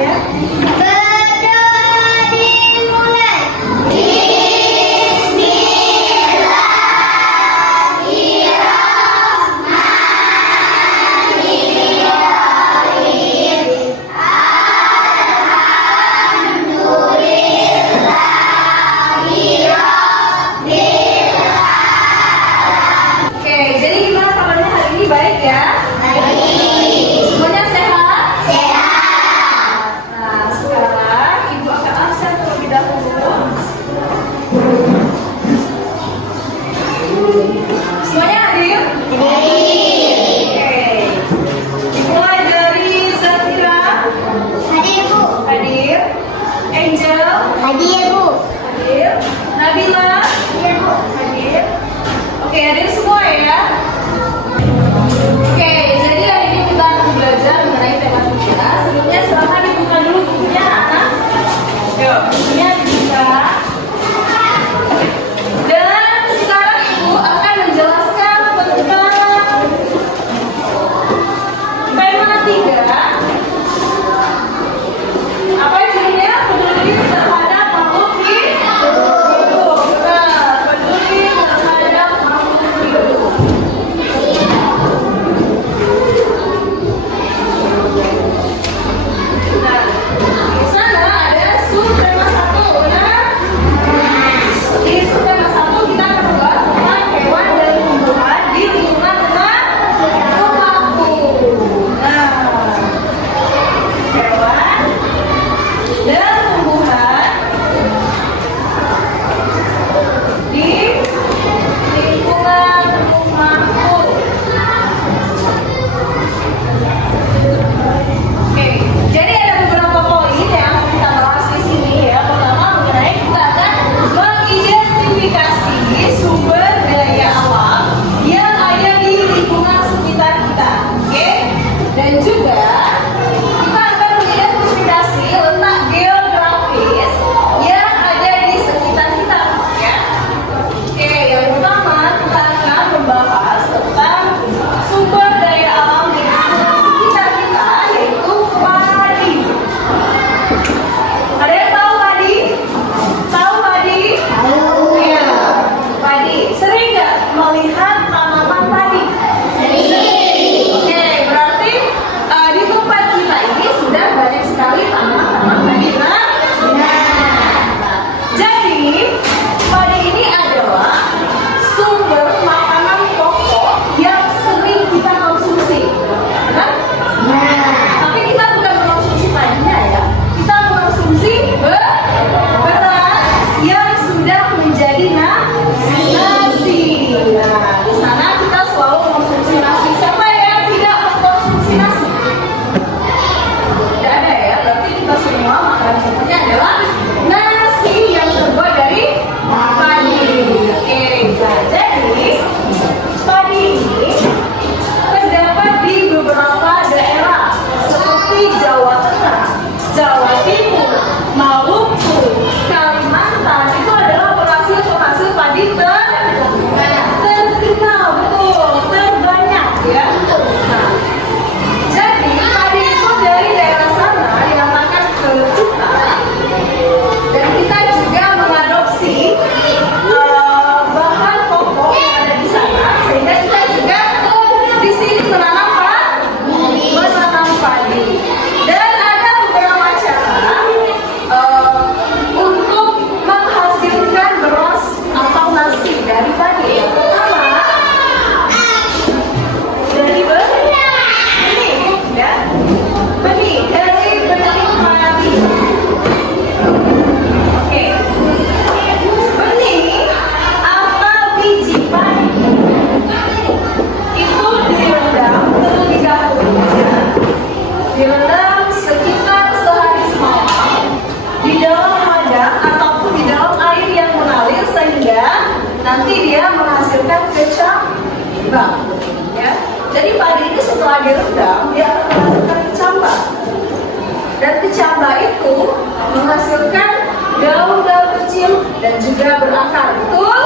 ya. Berdoa dimulai. Oke, jadi gimana kabarnya hari ini, baik ya? Semuanya sehat? Nah, sekarang Ibu akan absen terlebih dahulu. Semuanya hadir? Oke. Dimulai dari Zafira. Hadir, Bu. Hadir. Angel. Hadir, Bu. Hadir. Nabila. Hadir, Bu. Hadir. Oke, hadir semua ya. Oke, jadi hari ini kita akan belajar mengenai tema kita. Sebelumnya silakan dibuka dulu bukunya, anak. Yuk, bukunya dibuka. Dan sekarang Ibu akan menjelaskan tentang tema 3. Apa judulnya? Peduli terhadap makhluk hidup. Benar, peduli terhadap makhluk hidup. Nah, di sana ada subtema 1, benar? Di subtema 1 kita akan membahas tentang hewan dan tumbuhan di lingkungan dengan perilaku. Nah, hewan dan tumbuhan di lingkungan rumahku. Oke, jadi ada beberapa poin yang kita bahas di sini ya. Pertama mengenai kita akan mengidentifikasi sumber daya alam yang ada di lingkungan sekitar kita. Oke, dan juga kita akan mengidentifikasi letak geografis yang ada di sekitar kita. Ya. Oke, yang pertama kita akan membahas tentang sumber daya alam di lingkungan sekitar kita, yaitu padi. Ada yang tahu padi? Tahu padi? Iya, padi. Sering nggak melihat tanaman padi? Oke, berarti di tempat kita ini sudah banyak sekali tanaman padi. Nah, jadi padi ini adalah sumber makanan pokok yang sering kita konsumsi. Benar? Tapi kita bukan mengonsumsi padinya ya. Kita mengonsumsi beras yang sudah menjadi nasi. Nah, di sana kita selalu mengonsumsi nasi. Siapa yang tidak mengkonsumsi nasi? Tidak ada ya. Berarti kita semua makanan pokoknya adalah nasi yang terbuat dari padi. Oke, nah, jadi padi ini terdapat di beberapa daerah seperti Jawa Tengah, Jawa Timur, Maluku, Kalimantan. Itu adalah penghasil padi terkenal, betul, terbanyak ya. Nah, jadi padi itu dari daerah sana diantarkan ke kita, dan kita juga mengadopsi bahan pokok yang ada di sana, sehingga kita juga di sini menanam padi. Dan ada beberapa cara untuk menghasilkan beras atau nasi dari padi. Yang pertama, dari benih, ya, benih dari benih padi. Oke, benih atau biji padi itu direndam terlebih dahulu, ya. Direndam sekitar sehari semalam di dalam wadah ataupun di dalam air yang mengalir, sehingga nanti dia menghasilkan kecambah. Ya, jadi padi ini setelah direndam dia akan menghasilkan kecambah, dan kecambah itu menghasilkan daun-daun kecil dan juga berakar. Betul?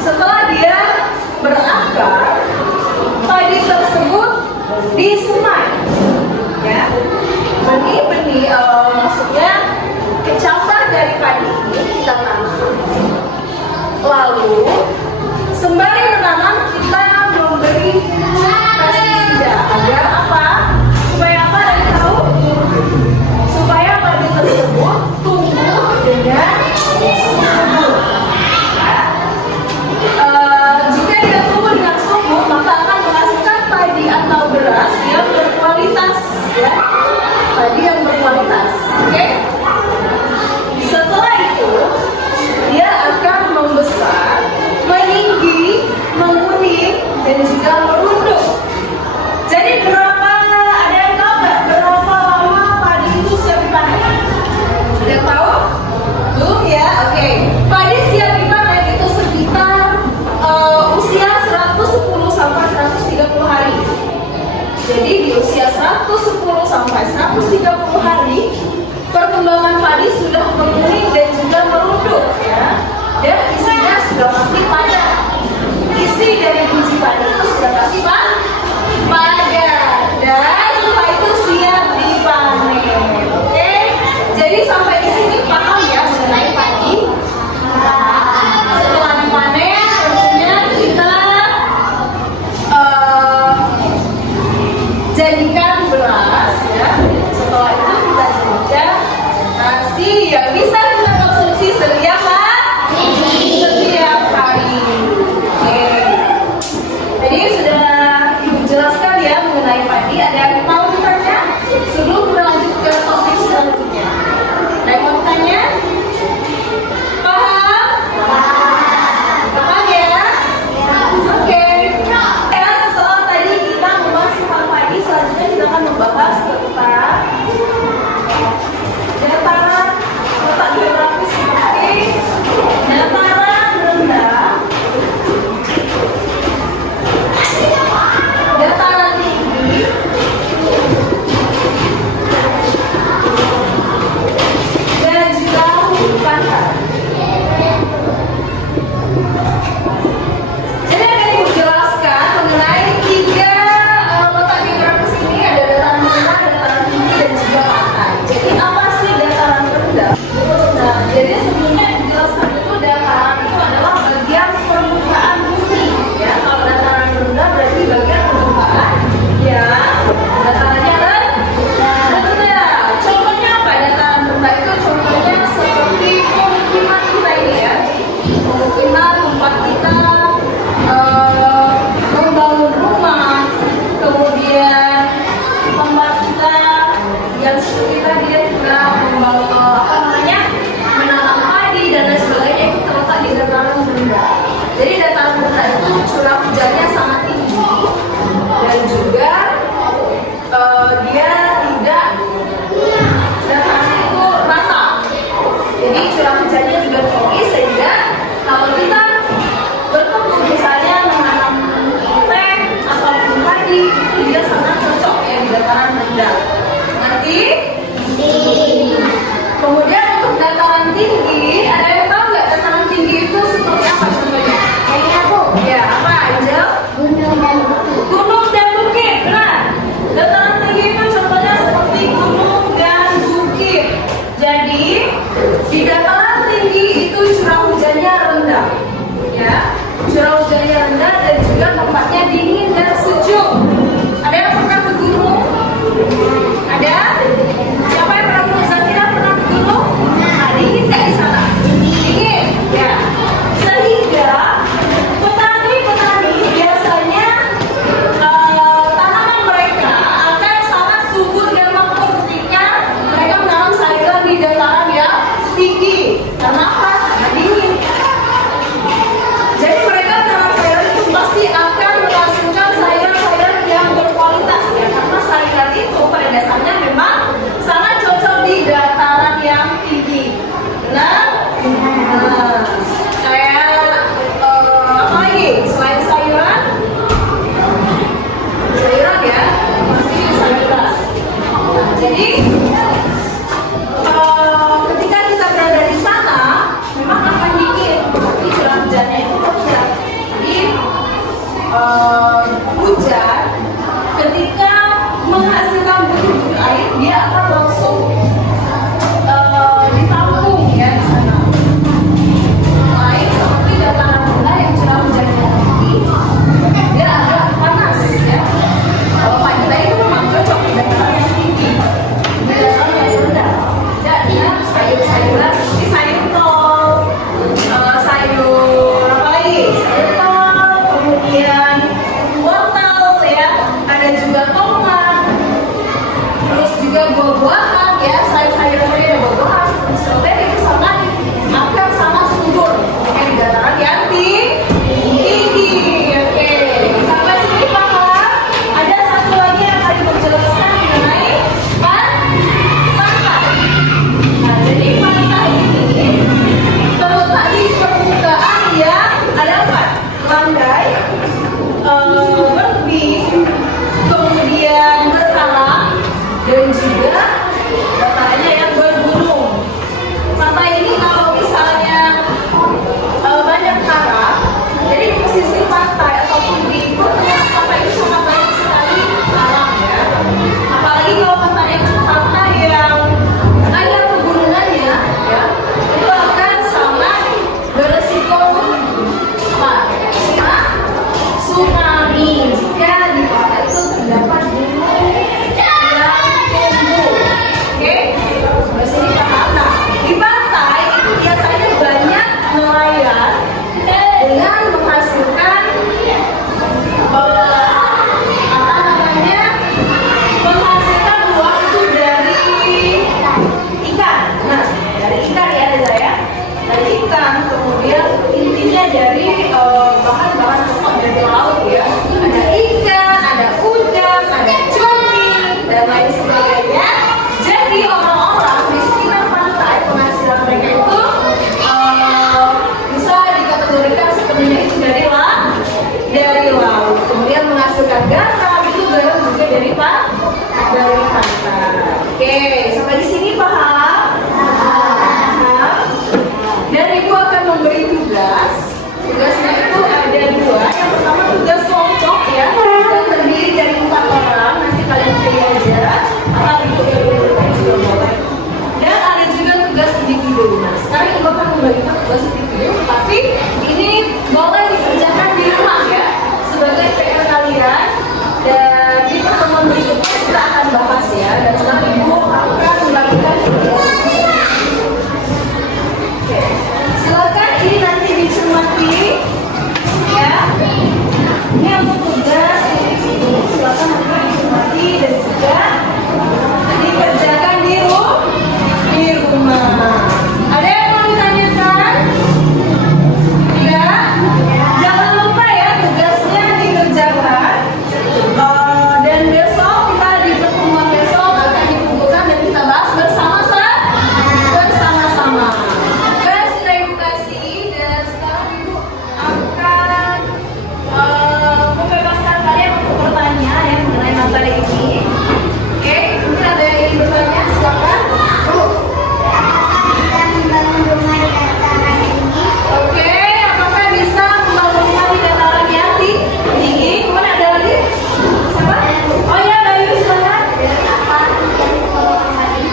Setelah dia berakar, padi tersebut disemai perkembangan padi sudah menguning dan juga merunduk ya. Dan isinya sudah pasti padat. Isi dari biji padi itu sudah pasti padat. Dan setelah itu siap dipanen. Oke. Jadi sampai di sini paham ya mengenai padi. Setelah dipanen tentunya kita jadikan beras ya. Setelah itu kita jadikan nasi yang bisa kita konsumsi setiap hari. Oke. Jadi sudah Ibu jelaskan ya mengenai padi. Ada yang mau bertanya sebelum kita lanjut ke topik selanjutnya? Ada yang mau bertanya? Paham? Paham ya? Oke. Ya, setelah tadi kita membahas tentang padi, selanjutnya kita akan membahas tentang dataran letak geografis seperti dataran rendah, dataran tinggi, dan juga pantai. Jadi akan Ibu jelaskan mengenai tiga letak geografis ini, ada dataran rendah, dataran tinggi, dan juga pantai. Jadi apa sih dataran rendah? Nah, jadi sebelumnya dijelaskan itu dataran itu adalah bagian permukaan bumi ya. Kalau dataran rendah berarti bagian permukaan yang datarannya rendah. Contohnya apa? Dataran rendah itu contohnya seperti pemukiman kita ini ya. Pemukiman tempat kita membangun rumah, kemudian tempat kita yang seperti tadi ya, kita menanam padi dan lain sebagainya, itu terletak di dataran rendah. Jadi dataran rendah itu curah hujannya sangat tinggi dan juga dia tidak datarannya itu rata. Jadi curah hujannya juga tinggi sehingga kalau kita berkebun misalnya menanam teh ataupun padi itu dia sangat cocok ya di dataran rendah. Nanti kemudian untuk dataran tinggi, ada yang tahu nggak dataran tinggi itu seperti apa contohnya? Saya Bu. Ya, apa Angel? Gunung dan bukit. Gunung dan bukit, benar. Dataran tinggi itu contohnya seperti gunung dan bukit. Jadi di dataran tinggi itu curah hujannya rendah, ya. Curah hujannya rendah dan juga tempatnya dingin dan sejuk. Ada yang pernah ke gunung? Ada? Siapa yang pernah ke Zakira pernah ke gunung? Nah, dingin nggak di sana? Dingin, ya. Sehingga petani-petani biasanya tanaman mereka akan sangat subur dan makmur ketika mereka menanam sayuran di dataran yang tinggi. Karena apa? Karena dingin. Jadi mereka menanam sayuran itu pasti akan menghasilkan sayuran-sayuran yang berkualitas ya, karena sayuran itu pada dasarnya memang sangat cocok di dataran yang tinggi. Benar? Nah, kayak apa lagi selain sayuran? Sayuran ya, pasti sayuran. Nah, jadi ketika kita berada di sana memang akan dingin, tapi curah hujannya itu rendah. Jadi hujan ketika menghasilkan butir air dia akan langsung ditampung ya di sana. Lain seperti dataran rendah yang curah hujannya tinggi, dia agak panas ya. Kalau padi tadi itu memang cocok di dataran yang tinggi, di dataran yang rendah. Dan ya sayur-sayuran seperti sayur kol, sayur apa lagi? Sayur kol, kemudian wortel ya, ada juga tomat, terus juga buah-buahan ya, sayur-sayuran ada buah-buahan seperti stroberi itu akan sangat subur di dataran yang tinggi. Oke, sampai sini paham? Ada satu lagi yang tadi menjelaskan mengenai pantai. Nah, jadi pantai ini terletak di permukaan yang ada apa? Landai, bertebing, kemudian berkarang, dan juga datarannya yang berguguran. Oke, sampai di sini paham? Paham? Dan ibu akan memberi tugas. Tugasnya itu ada dua. Yang pertama tugas kelompok ya. Yang terdiri dari 4 orang. Nanti kalian pilih aja. Atau ibu juga boleh. Dan ada juga tugas individu. Nah, sekarang ibu akan membagikan tugas individu. Tapi ini boleh dikerjakan di rumah ya. Sebagai PR kalian. Dan di pertemuan berikutnya kita akan bahas ya. Dan sekarang ibu akan melakukan tugas. Oke. Silakan ini nanti dicermati ya. Ini untuk tugas individu. Silakan nanti dicermati dan juga dikerjakan di rumah. Ada yang mau ditanyakan? Tidak? Jangan lupa ya tugasnya dikerjakan. Dan besok kita di pertemuan besok akan dikumpulkan dan kita bahas bersama-sama. Guys, terima kasih. Dan sekarang ibu akan membebaskan kalian untuk bertanya ya mengenai materi ini. Oke, mungkin ada yang ingin bertanya, silakan. Bisa membangun rumah di dataran tinggi. Oke, apakah bisa membangun rumah di dataran yang tinggi? Kemudian ada lagi? Siapa? Oh ya, Bayu, silakan.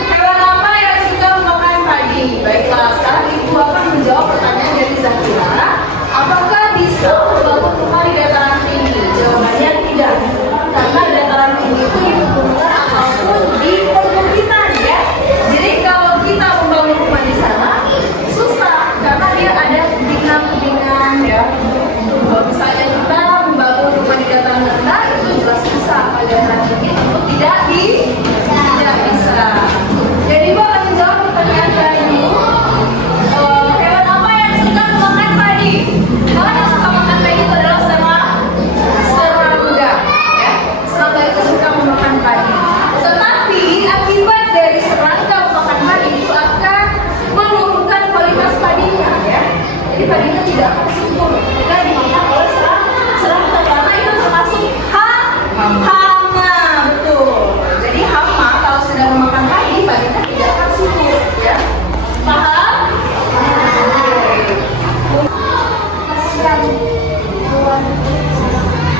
Hewan apa yang suka memakan padi? Baiklah, sekarang ibu akan menjawab pertanyaan dari Zakira. Apakah bisa membangun rumah di dataran tinggi? Jawabannya tidak. Karena dataran tinggi itu di pegunungan ataupun di perbukitan ya. Jadi kalau kita membangun rumah di sana susah karena dia ada tebingan-tebingan ya. Kalau misalnya kita membangun rumah di dataran rendah itu jelas bisa. Pada dataran tinggi itu tidak bisa. Jadi ibu akan menjawab pertanyaan dari ibu. Hewan apa yang suka memakan padi? Hewan yang suka makan padi itu adalah serangga ya. Serangga itu suka memakan padi. Tetapi akibat dari serangga memakan padi itu akan menurunkan kualitas padinya ya. Jadi padinya tidak akan subur ketika dimakan oleh serangga karena itu termasuk hama, betul. Jadi hama kalau sedang memakan padi, padinya tidak akan subur ya. Paham?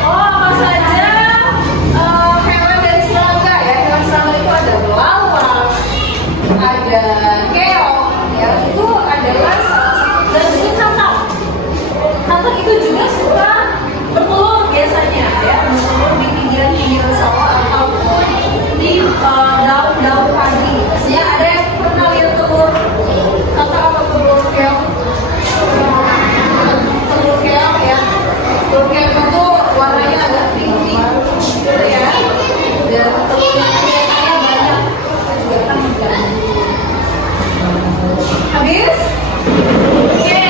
Oh, apa saja hewan dari serangga ya? Hewan serangga itu ada belalang, ada keong, ya itu adalah salah satu dan juga kakap. Kakap itu juga suka bertelur biasanya ya, bertelur di pinggiran-pinggiran sawah ataupun di daun-daun padi. Biasanya ada yang pernah lihat telur kakap atau telur keong? Telur keong ya. Telur keong itu warnanya agak pink gitu ya. Dan telurnya biasanya banyak. Kita juga kan mengganggu. Habis? Oke.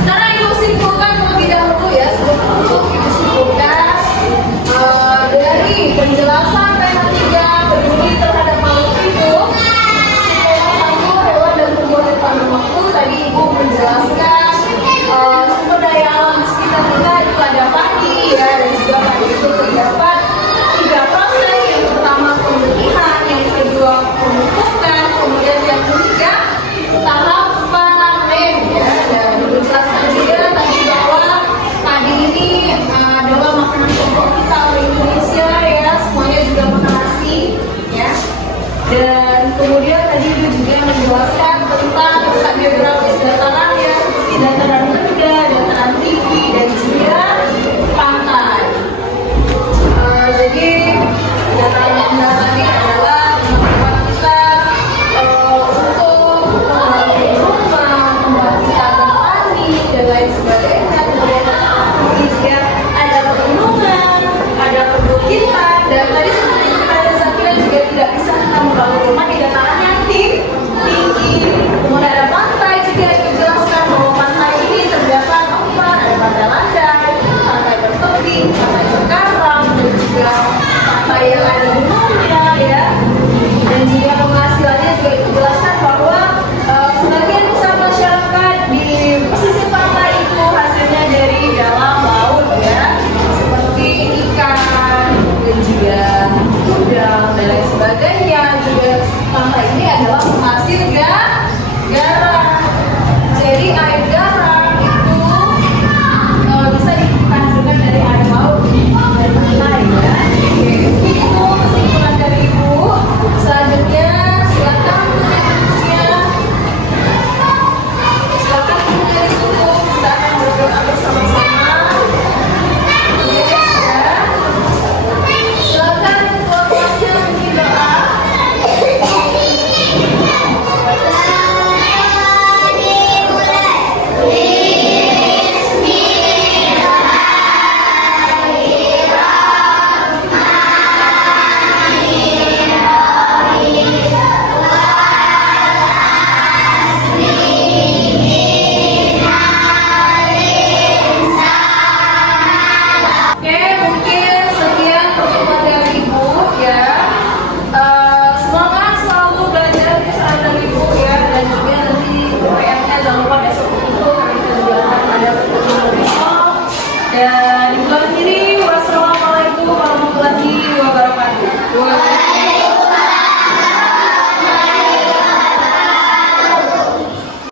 Sekarang ibu simpulkan terlebih dahulu ya. Sebelum ibu simpulkan dari penjelasan tema 3 peduli terhadap makhluk hidup. Satu hewan dan tumbuhan tanah makhluk. Tadi ibu menjelaskan sumber daya alam di sekitar kita itu ada padi ya, dan juga padi itu terdapat 3 proses. Yang pertama pemilihan, yang kedua pemupukan, kemudian yang ketiga tahap panen ya. Dan dijelaskan juga tadi bahwa padi ini adalah makanan pokok kita orang Indonesia ya, semuanya juga makan nasi ya. Dan kemudian tadi ibu juga menjelaskan tentang letak geografis dataran ya, seperti dataran rendah, dataran tinggi, dan juga pantai. Jadi dataran rendah tadi adalah tempat kita untuk membangun rumah, tempat kita bertani dan lain sebagainya. Kemudian dataran tinggi juga ada pegunungan, ada perbukitan, dan tadi seperti kita Zakira juga tidak bisa kita membangun rumah di dataran yang tinggi. Kemudian ada pantai juga yang dijelaskan bahwa pantai ini terdapat 4, ada pantai landai, pantai bertebing, pantai berkarang, dan juga pantai yang ada gunungnya ya. Dan juga penghasilannya juga dijelaskan bahwa sebagian besar masyarakat di pesisir pantai itu hasilnya dari dalam laut ya, seperti ikan dan juga udang dan lain sebagainya. Juga hasil